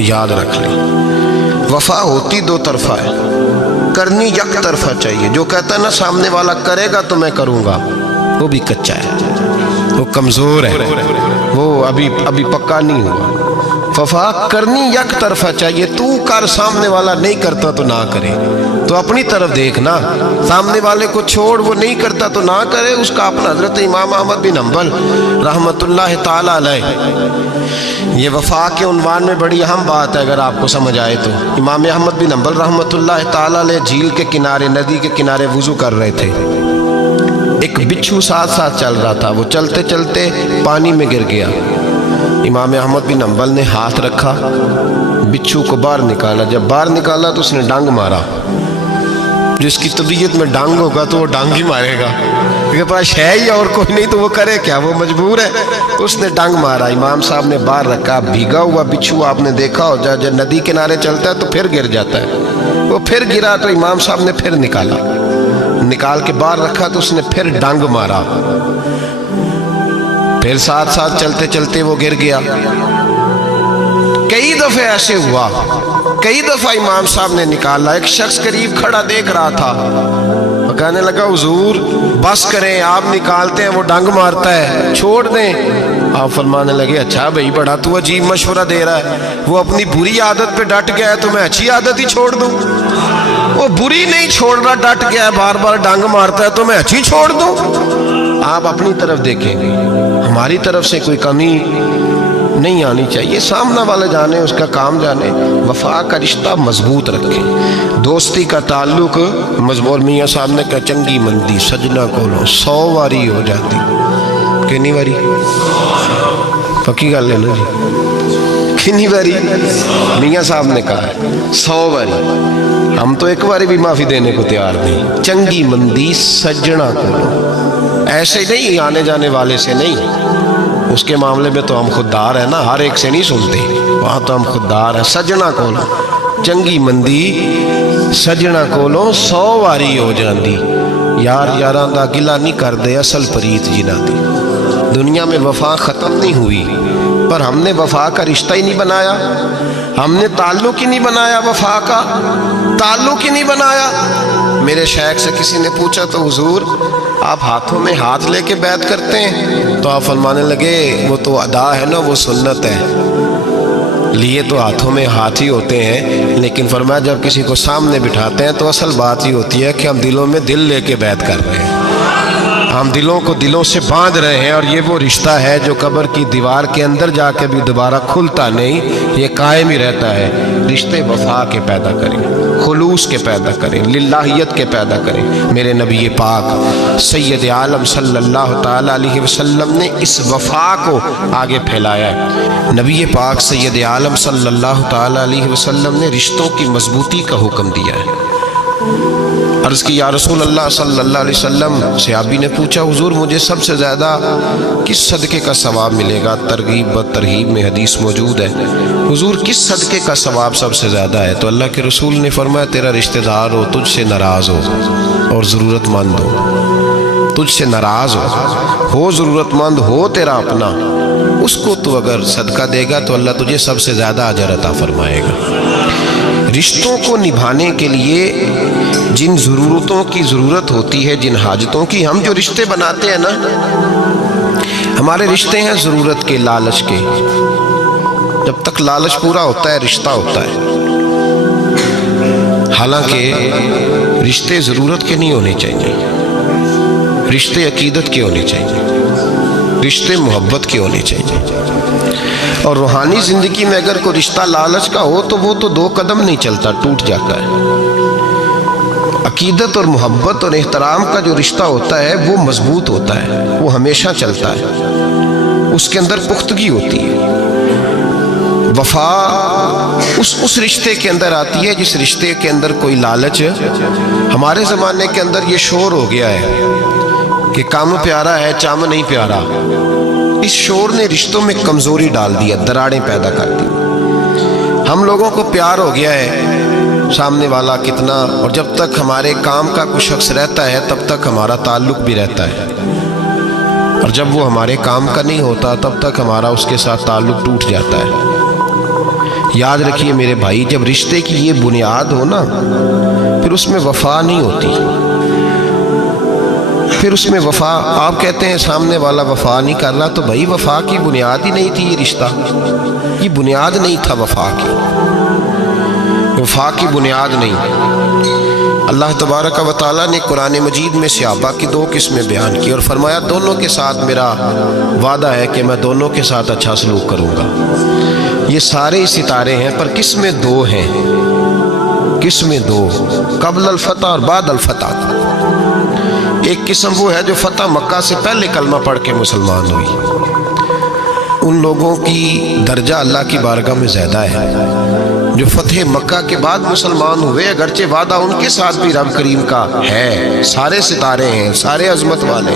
याद रख लें। वफा होती दो तरफा है, करनी एक तरफा चाहिए। जो कहता है ना सामने वाला करेगा तो मैं करूँगा, वो भी कच्चा है, वो कमज़ोर है, वो अभी पक्का नहीं हुआ। वफा करनी एक तरफा चाहिए, तू कर, सामने वाला नहीं करता तो ना करे। तो अपनी तरफ देखना, सामने वाले को छोड़, वो नहीं करता तो ना करे, उसका अपना। हज़रत इमाम अहमद बिन हंबल रहमतुल्लाह ताला अलैह, ये वफा के उन्वान में बड़ी अहम बात है अगर आपको समझ आए तो। इमाम अहमद बिन हंबल रहमतुल्लाह ताला अलैह झील के किनारे, नदी के किनारे वुज़ू कर रहे थे। एक बिच्छू साथ साथ चल रहा था, वो चलते चलते पानी में गिर गया। इमाम अहमद बिन हंबल ने हाथ रखा, बिच्छू को बाहर निकाला। जब बाहर निकाला तो उसने डांग मारा। जिसकी तबीयत में डांग होगा तो वो डांग ही मारेगा, उसके पास है ही और कोई नहीं तो वो करे क्या, वो मजबूर है। तो उसने डांग मारा, इमाम साहब ने बाहर रखा। भीगा हुआ बिच्छू आपने देखा हो, जब नदी किनारे चलता है तो फिर गिर जाता है। वो फिर गिरा तो इमाम साहब ने फिर निकाल के बाहर रखा तो उसने फिर डांग मारा। फिर साथ साथ चलते चलते वो गिर गया। कई दफे ऐसे हुआ, कई दफा इमाम साहब ने निकाला। एक शख्स करीब खड़ा देख रहा था, वो कहने लगा हुजूर बस करें, आप निकालते हैं वो डंग मारता है, छोड़ दें। आप फरमाने लगे अच्छा भाई बड़ा तू अजीब मशवरा दे रहा है, वो अपनी बुरी आदत पे डट गया है तो मैं अच्छी आदत ही छोड़ दूं? वो बुरी नहीं छोड़ रहा, डट गया है, बार बार डंग मारता है तो मैं अच्छी छोड़ दूं? आप अपनी तरफ देखेंगे, हमारी तरफ से कोई कमी नहीं आनी चाहिए। सामने वाले जाने, उसका काम जाने। वफा का रिश्ता मजबूत रखें, दोस्ती का ताल्लुक मजबूत। मियाँ साहब ने कहा चंगी मंदी सजना को 100 बारी हो जाती, कितनी बारी? पक्की गल है ना जी, कितनी बारी? मियाँ साहब ने कहा है 100 बारी। हम तो एक बारी भी माफ़ी देने को तैयार नहीं। चंगी मंदी सजना को, ऐसे नहीं आने जाने वाले से नहीं, उसके मामले में तो हम खुददार है ना, हर एक से नहीं सुनते, वहाँ तो हम खुददार है। सजना कोलो चंगी मंदी सजना कोलो 100 वारी हो जाती। यार यारां दा गिला नहीं करदे, असल प्रीत जिन्हां दी। दुनिया में वफा ख़त्म नहीं हुई, पर हमने वफा का रिश्ता ही नहीं बनाया, हमने ताल्लुक ही नहीं बनाया, वफा का ताल्लुक ही नहीं बनाया। मेरे शेख से किसी ने पूछा तो हुजूर आप हाथों में हाथ लेके बैत करते हैं? तो आप फरमाने लगे वो तो अदा है ना, वो सुन्नत है, लिए तो हाथों में हाथ ही होते हैं, लेकिन फरमाया जब किसी को सामने बिठाते हैं तो असल बात ही होती है कि हम दिलों में दिल लेके बैत कर रहे हैं, हम दिलों को दिलों से बांध रहे हैं। और ये वो रिश्ता है जो कब्र की दीवार के अंदर जाके भी दोबारा खुलता नहीं, ये कायम ही रहता है। रिश्ते वफा के पैदा करें, खुलूस के पैदा करें, लिल्लाहियत के पैदा करें। मेरे नबी पाक सैयद आलम सल्लल्लाहु ताला अलैहि वसल्लम ने इस वफा को आगे फैलाया है। नबी पाक सैयद आलम सल्लल्लाहु ताला अलैहि वसल्लम ने रिश्तों की मजबूती का हुक्म दिया है। अर्ज़ की या रसूल अल्लाह सल्लल्लाहु अलैहि वसल्लम, सहाबी ने पूछा हुजूर मुझे सबसे ज़्यादा किस सदक़े का सवाब मिलेगा? तरगीब व तरहीब में हदीस मौजूद है, हुजूर किस सदक़े का सवाब सबसे ज़्यादा है? तो अल्लाह के रसूल ने फरमाया तेरा रिश्तेदार हो, तुझसे नाराज़ हो और ज़रूरतमंद हो, तुझसे नाराज़ हो ज़रूरतमंद हो, तेरा अपना, उसको तो अगर सदका देगा तो अल्लाह तुझे सबसे ज़्यादा अजर अता फरमाएगा। रिश्तों को निभाने के लिए जिन ज़रूरतों की ज़रूरत होती है, जिन हाजतों की, हम जो रिश्ते बनाते हैं ना, हमारे रिश्ते हैं ज़रूरत के, लालच के। जब तक लालच पूरा होता है रिश्ता होता है। हालांकि रिश्ते ज़रूरत के नहीं होने चाहिए, रिश्ते अकीदत के होने चाहिए, रिश्ते मोहब्बत के होने चाहिए। और रूहानी ज़िंदगी में अगर कोई रिश्ता लालच का हो तो वो तो 2 कदम नहीं चलता, टूट जाता है। अकीदत और मोहब्बत और एहतराम का जो रिश्ता होता है वो मजबूत होता है, वो हमेशा चलता है, उसके अंदर पुख्तगी होती है। वफा उस रिश्ते के अंदर आती है जिस रिश्ते के अंदर कोई लालच। हमारे ज़माने के अंदर ये शोर हो गया है कि काम प्यारा है चाम नहीं प्यारा। इस शोर ने रिश्तों में कमज़ोरी डाल दिया, दरारें पैदा कर दी। हम लोगों को प्यार हो गया है सामने वाला कितना, और जब तक हमारे काम का कोई शख्स रहता है तब तक हमारा ताल्लुक भी रहता है, और जब वो हमारे काम का नहीं होता तब तक हमारा उसके साथ ताल्लुक टूट जाता है। याद रखिए मेरे भाई, जब रिश्ते की ये बुनियाद हो ना, फिर उसमें वफा नहीं होती। फिर उसमें वफा, आप कहते हैं सामने वाला वफा नहीं कर रहा, तो भाई वफा की बुनियाद ही नहीं थी ये रिश्ता, ये बुनियाद नहीं था वफा की बुनियाद नहीं। अल्लाह तबारक व तआला ने कुरान मजीद में सहाबा की 2 किस्में बयान की और फरमाया दोनों के साथ मेरा वादा है कि मैं दोनों के साथ अच्छा सलूक करूँगा। ये सारे सितारे हैं, पर किस्में 2 हैं, किस्में 2, क़ब्ल अल फतह और बाद अल फतह। एक किस्म वो है जो फतह मक्का से पहले कलमा पढ़ के मुसलमान हुई, उन लोगों की दर्जा अल्लाह की बारगाह में ज़्यादा है। जो फतेह मक्का के बाद मुसलमान हुए, अगरचे वादा उनके साथ भी रब करीम का है, सारे सितारे हैं, सारे अजमत वाले,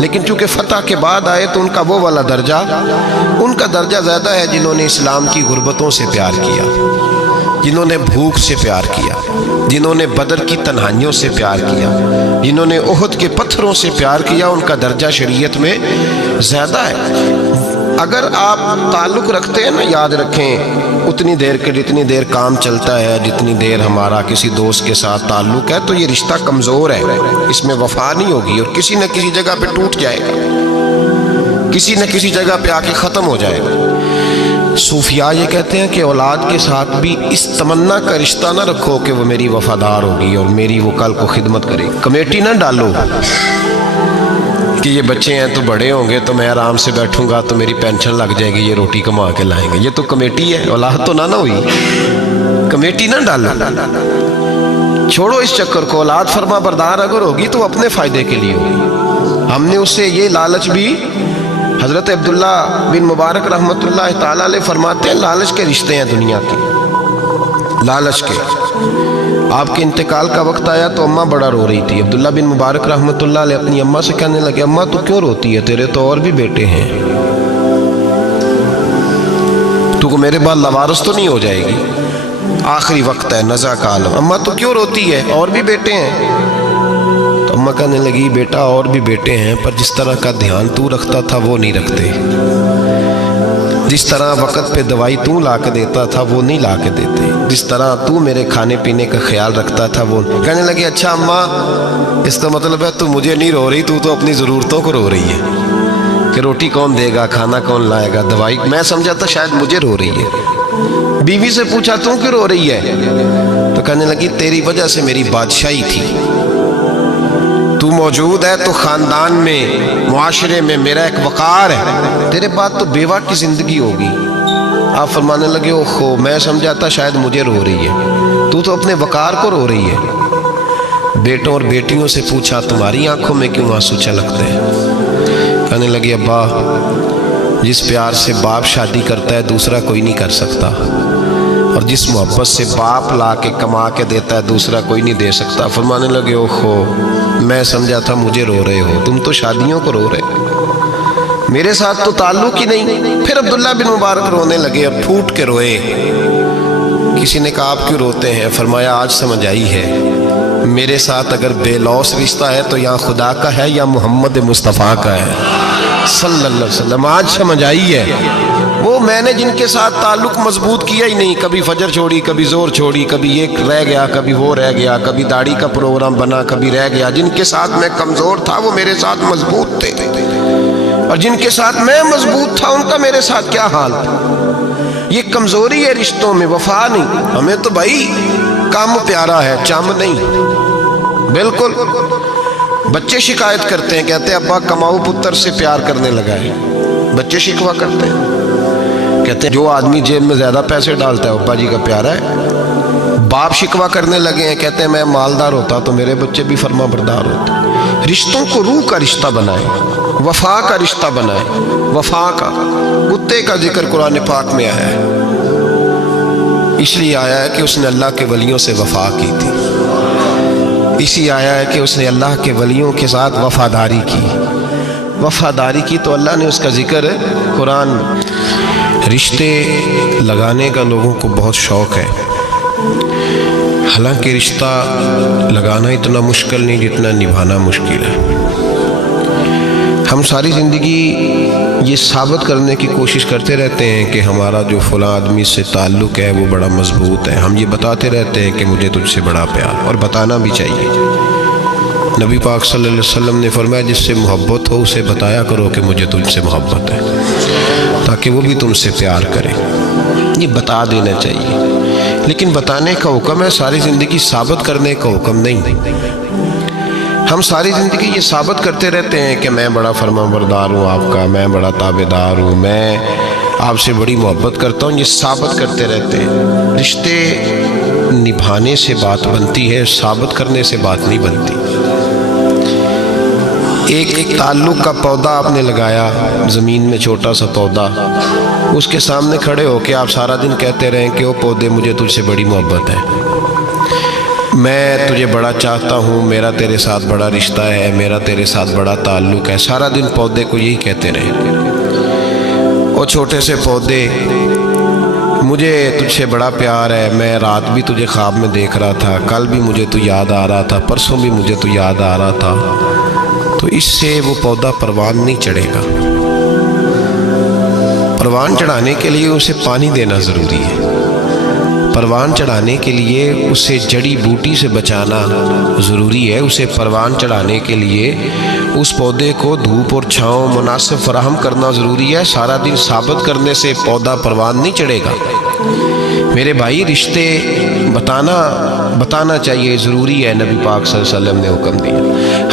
लेकिन चूँकि फतह के बाद आए तो उनका वो वाला दर्जा, उनका दर्जा ज़्यादा है जिन्होंने इस्लाम की गुर्बतों से प्यार किया, जिन्होंने भूख से प्यार किया, जिन्होंने बदर की तन्हाइयों से प्यार किया, जिन्होंने उहद के पत्थरों से प्यार किया, उनका दर्जा शरीयत में ज़्यादा है। अगर आप ताल्लुक़ रखते हैं ना, याद रखें उतनी देर के जितनी देर काम चलता है, जितनी देर हमारा किसी दोस्त के साथ ताल्लुक़ है, तो ये रिश्ता कमज़ोर है, इसमें वफा नहीं होगी और किसी न किसी जगह पे टूट जाएगा, किसी न किसी जगह पे आके ख़त्म हो जाएगा। सूफिया ये कहते हैं कि औलाद के साथ भी इस तमन्ना का रिश्ता ना रखो कि वो मेरी वफादार होगी और मेरी वो कल को खिदमत करेगी। कमेटी ना डालो कि ये बच्चे हैं तो बड़े होंगे तो मैं आराम से बैठूंगा तो मेरी पेंशन लग जाएगी, ये रोटी कमा के लाएंगे, ये तो कमेटी है, औलाद तो ना हुई। कमेटी ना डालो, छोड़ो इस चक्कर को। औलाद फरमा बरदार अगर होगी तो अपने फ़ायदे के लिए होगी। हमने उससे ये लालच भी, हज़रत अब्दुल्ला बिन मुबारक रहमतुल्लाह ताला अलैह फरमाते हैं, लालच के रिश्ते हैं दुनिया के, लालच के। आपके इंतकाल का वक्त आया तो अम्मा बड़ा रो रही थी। अब्दुल्ला बिन मुबारक रहमतुल्लाह अलैह अपनी अम्मा से कहने लगे, अम्मा तू क्यों रोती है, तेरे तो और भी बेटे हैं, तू को मेरे बाद लवारस तो नहीं हो जाएगी, आखिरी वक्त है, नज़ा का आलम, अम्मा तू क्यों रोती है, और भी बेटे हैं। तो अम्मा कहने लगी, बेटा और भी बेटे हैं, पर जिस तरह का ध्यान तू रखता था वो नहीं रखते, जिस तरह वक़्त पे दवाई तू ला के देता था वो नहीं ला के देते, जिस तरह तू मेरे खाने पीने का ख्याल रखता था वो। कहने लगी, अच्छा अम्मा इसका मतलब है तू मुझे नहीं रो रही, तू तो अपनी ज़रूरतों को रो रही है कि रोटी कौन देगा, खाना कौन लाएगा, दवाई। मैं समझा था शायद मुझे रो रही है। बीवी से पूछा तू क्यों रो रही है, तो कहने लगी तेरी वजह से मेरी बादशाही थी, तू मौजूद है तो ख़ानदान में, मुआशरे में मेरा एक वक़ार है, तेरे बाद तो बेवा की ज़िंदगी होगी। आप फरमाने लगे, ओहो मैं समझा था शायद मुझे रो रही है, तू तो अपने वक़ार को रो रही है। बेटों और बेटियों से पूछा तुम्हारी आंखों में क्यों आंसू छलकते हैं। कहने लगे, अब्बा जिस प्यार से बाप शादी करता है दूसरा कोई नहीं कर सकता, और जिस मोहब्बत से बाप ला के कमा के देता है दूसरा कोई नहीं दे सकता। फरमाने लगे, ओहो मैं समझा था मुझे रो रहे हो, तुम तो शादियों को रो रहे हो, मेरे साथ तो ताल्लुक ही नहीं। फिर अब्दुल्ला बिन मुबारक रोने लगे और फूट के रोए। किसी ने कहा आप क्यों रोते हैं, फरमाया आज समझ आई है, मेरे साथ अगर बेलौस रिश्ता है तो या खुदा का है या मोहम्मद मुस्तफ़ा का है सल्लल्लाहु अलैहि वसल्लम। आज समझ आई है, वो मैंने जिनके साथ ताल्लुक मजबूत किया ही नहीं, कभी फजर छोड़ी, कभी जोर छोड़ी, कभी ये रह गया, कभी वो रह गया, कभी दाढ़ी का प्रोग्राम बना, कभी रह गया। जिनके साथ मैं कमज़ोर था वो मेरे साथ मजबूत थे, और जिनके साथ मैं मजबूत था उनका मेरे साथ क्या हाल था। ये कमज़ोरी है रिश्तों में, वफा नहीं। हमें तो भाई काम प्यारा है, चम नहीं। बिल्कुल बच्चे शिकायत करते हैं, कहते हैं अब्बा कमाऊ पुत्र से प्यार करने लगा है। बच्चे शिकवा करते हैं, कहते हैं जो आदमी जेब में ज़्यादा पैसे डालता है अब्बा जी का प्यारा है। बाप शिकवा करने लगे हैं, कहते हैं मैं मालदार होता तो मेरे बच्चे भी फर्मा बरदार होते। रिश्तों को रूह का रिश्ता बनाए, वफा का रिश्ता बनाए, वफा का। कुत्ते का जिक्र कुरान पाक में आया है, इसलिए आया है कि उसने अल्लाह के वलियों से वफा की थी, इसी आया है कि उसने अल्लाह के वलियों के साथ वफादारी की। वफादारी की तो अल्लाह ने उसका जिक्र कुरान में। रिश्ते लगाने का लोगों को बहुत शौक़ है, हालांकि रिश्ता लगाना इतना मुश्किल नहीं जितना निभाना मुश्किल है। हम सारी ज़िंदगी یہ ثابت کرنے کی کوشش کرتے رہتے ہیں کہ ہمارا جو فلاں آدمی سے تعلق ہے وہ بڑا مضبوط ہے. ہم یہ بتاتے رہتے ہیں کہ مجھے تجھ سے بڑا پیار، اور بتانا بھی چاہیے. نبی پاک صلی اللہ علیہ وسلم نے فرمایا جس سے محبت ہو اسے بتایا کرو کہ مجھے تجھ سے محبت ہے، تاکہ وہ بھی تم سے پیار کرے. یہ بتا دینا چاہیے، لیکن بتانے کا حکم ہے، ساری زندگی ثابت کرنے کا حکم نہیں. ہم ساری زندگی یہ ثابت کرتے رہتے ہیں کہ میں بڑا فرما بردار ہوں آپ کا، میں بڑا تابع دار ہوں، میں آپ سے بڑی محبت کرتا ہوں. یہ ثابت کرتے رہتے ہیں. رشتے نبھانے سے بات بنتی ہے، ثابت کرنے سے بات نہیں بنتی. ایک تعلق کا پودا آپ نے لگایا زمین میں، چھوٹا سا پودا، اس کے سامنے کھڑے ہو کے آپ سارا دن کہتے رہیں کہ وہ پودے مجھے تجھ سے بڑی محبت ہے، میں تجھے بڑا چاہتا ہوں، میرا تیرے ساتھ بڑا رشتہ ہے، میرا تیرے ساتھ بڑا تعلق ہے. سارا دن پودے کو یہی کہتے رہیں. اور چھوٹے سے پودے، مجھے تجھ سے بڑا پیار ہے، میں رات بھی تجھے خواب میں دیکھ رہا تھا، کل بھی مجھے تو یاد آ رہا تھا، پرسوں بھی مجھے تو یاد آ رہا تھا. تو اس سے وہ پودا پروان نہیں چڑھے گا. پروان چڑھانے کے لیے اسے پانی دینا ضروری ہے. پروان چڑھانے کے لیے اسے جڑی بوٹی سے بچانا ضروری ہے. اسے پروان چڑھانے کے لیے اس پودے کو دھوپ اور چھاؤں مناسب فراہم کرنا ضروری ہے. سارا دن ثابت کرنے سے پودا پروان نہیں چڑھے گا. میرے بھائی، رشتے بتانا چاہیے، ضروری ہے. نبی پاک صلی اللہ علیہ وسلم نے حکم دیا.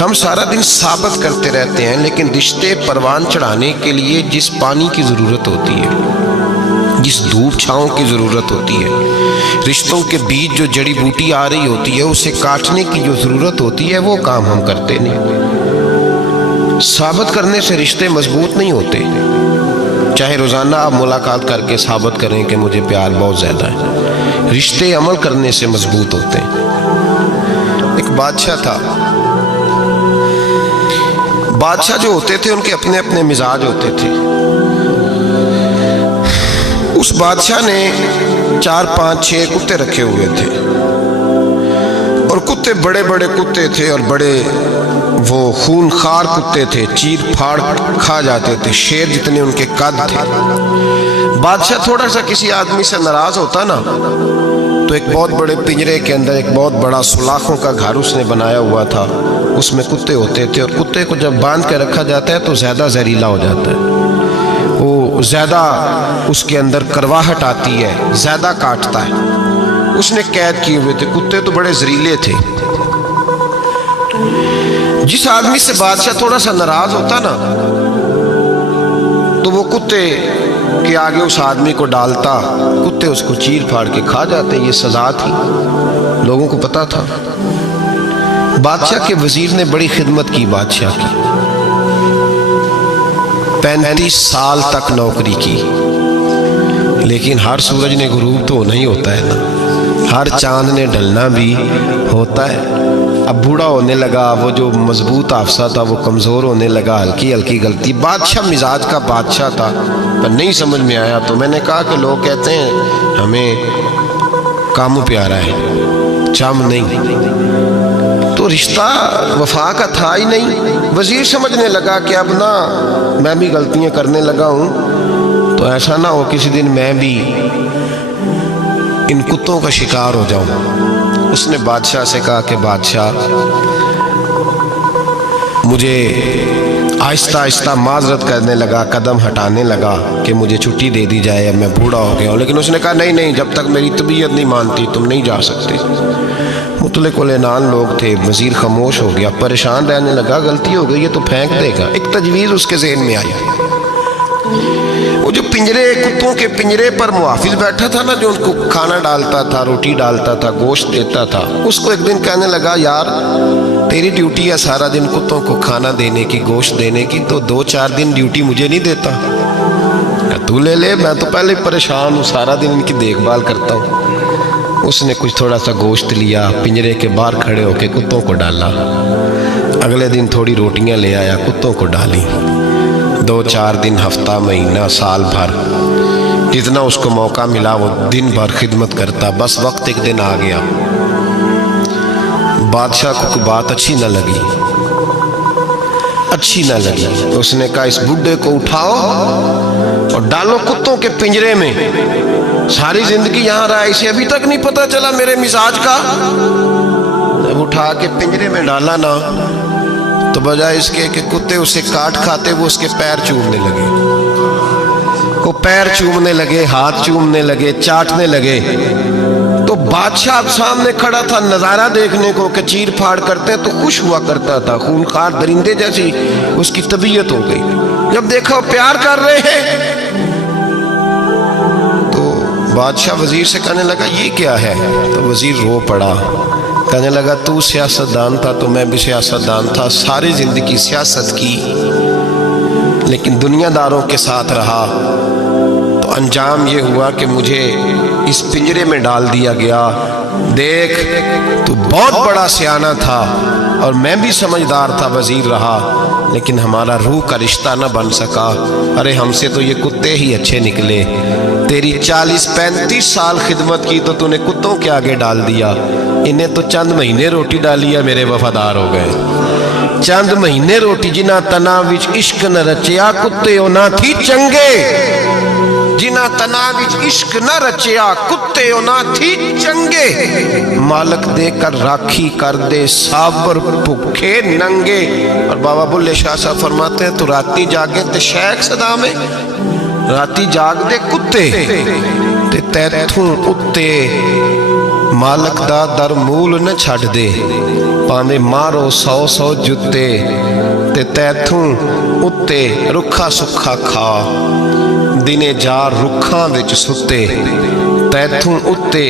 ہم سارا دن ثابت کرتے رہتے ہیں، لیکن رشتے پروان چڑھانے کے لیے جس پانی کی ضرورت ہوتی ہے، جس دھوپ چھاؤں کی ضرورت ہوتی ہے، رشتوں کے بیچ جو جڑی بوٹی آ رہی ہوتی ہے اسے کاٹنے کی جو ضرورت ہوتی ہے، وہ کام ہم کرتے نہیں. ثابت کرنے سے رشتے مضبوط نہیں ہوتے. چاہے روزانہ آپ ملاقات کر کے ثابت کریں کہ مجھے پیار بہت زیادہ ہے، رشتے عمل کرنے سے مضبوط ہوتے ہیں. ایک بادشاہ تھا. بادشاہ جو ہوتے تھے ان کے اپنے اپنے مزاج ہوتے تھے. اس بادشاہ نے 4 5 6 کتے رکھے ہوئے تھے، اور کتے بڑے بڑے کتے تھے، اور بڑے وہ خون خار کتے تھے، چیر پھاڑ کھا جاتے تھے، شیر جتنے ان کے قد تھے. بادشاہ تھوڑا سا کسی آدمی سے ناراض ہوتا نا، تو ایک بہت بڑے پنجرے کے اندر ایک بہت بڑا سلاخوں کا گھر اس نے بنایا ہوا تھا. اس میں کتے ہوتے تھے، اور کتے کو جب باندھ کے رکھا جاتا ہے تو زیادہ زہریلا ہو جاتا ہے، وہ زیادہ اس کے اندر کرواہٹ آتی ہے، زیادہ کاٹتا ہے. اس نے قید کیے ہوئے تھے. کتے تو بڑے زہریلے تھے. جس آدمی سے بادشاہ تھوڑا سا ناراض ہوتا نا، تو وہ کتے کے آگے اس آدمی کو ڈالتا، کتے اس کو چیر پھاڑ کے کھا جاتے. یہ سزا تھی، لوگوں کو پتا تھا. بادشاہ کے وزیر نے بڑی خدمت کی بادشاہ کی. 35 سال تک نوکری کی، لیکن ہر سورج نے غروب تو نہیں ہوتا ہے نا، ہر چاند نے ڈھلنا بھی ہوتا ہے. اب بوڑھا ہونے لگا، وہ جو مضبوط حافظہ تھا وہ کمزور ہونے لگا، ہلکی ہلکی غلطی. بادشاہ مزاج کا بادشاہ تھا، پر نہیں سمجھ میں آیا. تو میں نے کہا کہ لوگ کہتے ہیں ہمیں کام پیارا ہے، چم نہیں. تو رشتہ وفا کا تھا ہی نہیں. وزیر سمجھنے لگا کہ اب نہ میں بھی غلطیاں کرنے لگا ہوں، تو ایسا نہ ہو کسی دن میں بھی ان کتوں کا شکار ہو جاؤں. اس نے بادشاہ سے کہا کہ بادشاہ، مجھے آہستہ آہستہ معذرت کرنے لگا، قدم ہٹانے لگا کہ مجھے چھٹی دے دی جائے، اب میں بوڑھا ہو گیا ہوں. لیکن اس نے کہا نہیں، جب تک میری طبیعت نہیں مانتی تم نہیں جا سکتے. مطلق العنان لوگ تھے. وزیر خاموش ہو گیا، پریشان رہنے لگا. غلطی ہو گئی، یہ تو پھینک دے گا. ایک تجویز اس کے ذہن میں آئی. وہ جو کتوں کے پنجرے پر محافظ بیٹھا تھا نا، جو ان کو کھانا ڈالتا تھا، روٹی ڈالتا تھا، گوشت دیتا تھا، اس کو ایک دن کہنے لگا یار تیری ڈیوٹی ہے سارا دن کتوں کو کھانا دینے کی، گوشت دینے کی، تو 2-4 دن ڈیوٹی مجھے نہیں دیتا؟ تو لے لے، میں تو پہلے پریشان ہوں، سارا دن ان کی دیکھ بھال کرتا ہوں. اس نے کچھ تھوڑا سا گوشت لیا، پنجرے کے باہر کھڑے ہو کے کتوں کو ڈالا. اگلے دن تھوڑی روٹیاں لے آیا، کتوں کو ڈالی. 2-4 دن، ہفتہ، مہینہ، سال بھر، جتنا اس کو موقع ملا وہ دن بھر خدمت کرتا. بس وقت ایک دن آ گیا، بادشاہ کو کوئی بات اچھی نہ لگی. अच्छी ना लगी। उसने कहा इस बुड्ढे को उठाओ और डालो कुत्तों के पिंजरे में। सारी जिंदगी यहाँ रहा, इसे अभी तक नहीं पता चला मेरे मिजाज का। जब उठा के पिंजरे में डाला ना, तो बजाय इसके कि कुत्ते उसे काट खाते, वो उसके पैर चूमने लगे। वो पैर चूमने लगे, हाथ चूमने लगे, चाटने लगे। तो बादशाह सामने खड़ा था नजारा देखने को कि चीर फाड़ करते तो खुश हुआ करता था, खूंखार दरिंदे जैसी उसकी तबीयत हो गई। जब देखा वो प्यार कर रहे हैं, तो बादशाह वजीर से कहने लगा ये क्या है? तो वजीर रो पड़ा, कहने लगा तू सियासतदान था तो मैं भी सियासतदान था, सारी जिंदगी सियासत की, लेकिन दुनियादारों के साथ रहा, तो अंजाम ये हुआ कि मुझे इस पिंजरे में डाल दिया गया। देख तू बहुत बड़ा सियाना था और मैं भी समझदार था, वजीर रहा, लेकिन हमारा रूह का रिश्ता न बन सका। अरे हमसे तो ये कुत्ते ही अच्छे निकले। तेरी 40-35 साल खिदमत की तो तूने कुत्तों के आगे डाल दिया। इन्हें तो चंद महीने रोटी डाली है, मेरे वफादार हो गए। चंद महीने रोटी जिन्ना तना विच इश्क न रचिया, कुत्ते ना थी चंगे। जिन्ना तना विच इश्क न रचिया, कुत्ते ना थी चंगे। मालक देकर राखी कर दे साबर भुखे नंगे। और बाबा बुल्ले शाह साहब फरमाते हैं, तू राती जागे ते शेख सदा में, राती जाग दे कुत्ते ते तैथू उत्ते मालक दा दर मूल न छड़ दे। भावें मारो 100 जुत्ते ते तैथू उत्ते रुखा सुखा खा। दिने जार रुखां विच सुते तैथू उत्ते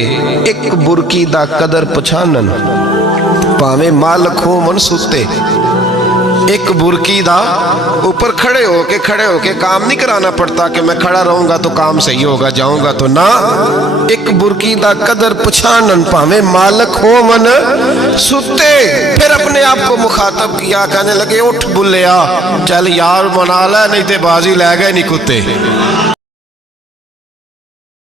एक बुरकी दा कदर पछानन। भावें मालक हो मन सुते, एक बुरकी दा ऊपर खड़े होके काम नहीं कराना पड़ता कि मैं खड़ा रहूंगा तो काम सही होगा, जाऊंगा तो ना। एक बुरकी दा कदर पछानन, भावें मालक हो मन सुते। फिर अपने आप को मुखातब किया, कहने लगे उठ बुल्लिया, चल यार मना ले, नहीं ते बाजी लै गए नहीं कुत्ते।